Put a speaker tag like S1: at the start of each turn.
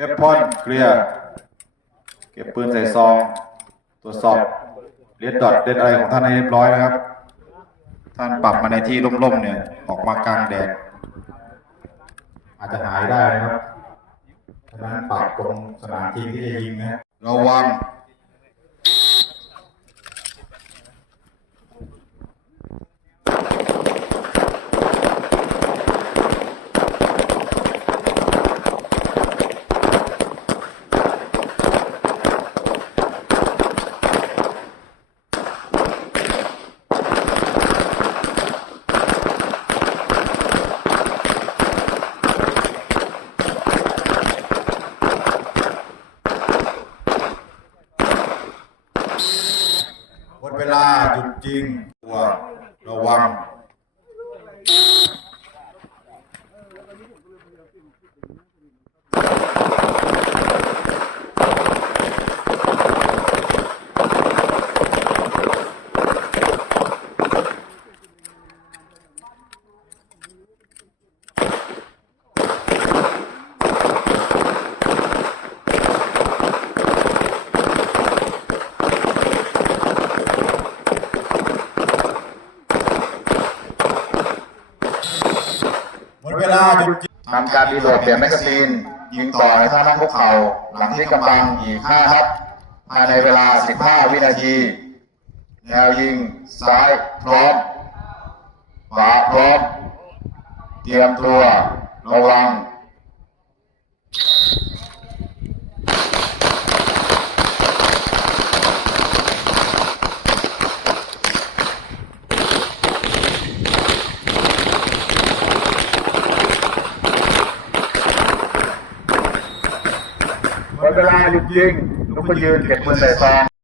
S1: เว็บพอนเคลียร์เก็บปืนใส่ซอง ตรวจสอบเลดดอทเด็ดอะไรของท่านให้เรียบร้อยนะครับ ท่านปรับมาในที่ร่มๆเนี่ย ออกมากลางแดดอาจจะหายได้นะครับฉะนั้นปรับตรงสนามทีมที่จะยิงนะระวัง เวลาหยุดจริงตัวระวัง เวลาหยุด
S2: ทำการรีโหลดเปลี่ยนแมกกาซีน ยิงต่อในท่านั่งคุกเข่าหลังที่กำบังอีก5ครับภายในเวลา 15 วินาที แนวยิงซ้ายพร้อมขวาพร้อม เตรียมตัวระวัง มดเวลาหยุดยิงลุกขึ้นยืนเก็บปืนใส่ซอง